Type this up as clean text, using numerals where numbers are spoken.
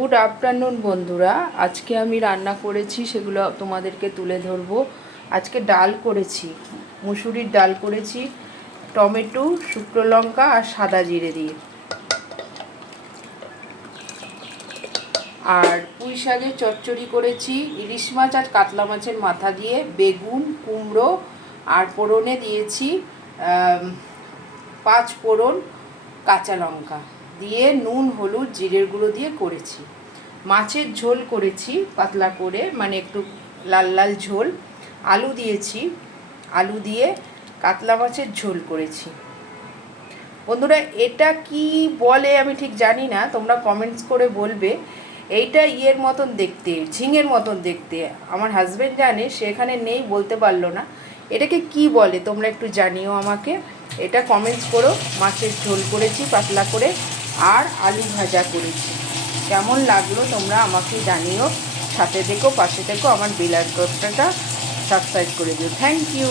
Good afternoon বন্ধুরা। আজকে আমি রান্না করেছি, সেগুলো তোমাদেরকে তুলে ধরবো। আজকে ডাল করেছি, মুসুরির ডাল করেছি, টমেটো, শুকনো লঙ্কা আর সাদা জিরে দিয়ে। আর পুঁই শাকের চচ্চড়ি করেছি, ইলিশ মাছ আর কাতলা মাছের মাথা দিয়ে, বেগুন, কুমড়ো আর ফোড়নে দিয়েছি 5 ফোড়ন, কাঁচা লঙ্কা দিয়ে নুন, হলুদ, জিরের গুঁড়ো দিয়ে করেছি। মাছের ঝোল করেছি পাতলা করে, মানে একটু লাল লাল ঝোল। আলু দিয়েছি, আলু দিয়ে কাতলা মাছের ঝোল করেছি। বন্ধুরা, এটা কি বলে আমি ঠিক জানি না, তোমরা কমেন্টস করে বলবে। এইটা ইয়ের মতন দেখতে, ঝিঙের মতন দেখতে। আমার হাজব্যান্ড জানে, সে এখানে নেই, বলতে পারলো না। এটাকে কি বলে তোমরা একটু জানিও আমাকে, এটা কমেন্টস করো। মাছের ঝোল করেছি পাতলা করে, আর আলু ভাজা করেছি। কেমন লাগলো তোমরা আমাকে জানিও। সাথে দেখো, পাশে দেখো, আমার বেল আইকনটা সাবস্ক্রাইব করে দিও। Thank you.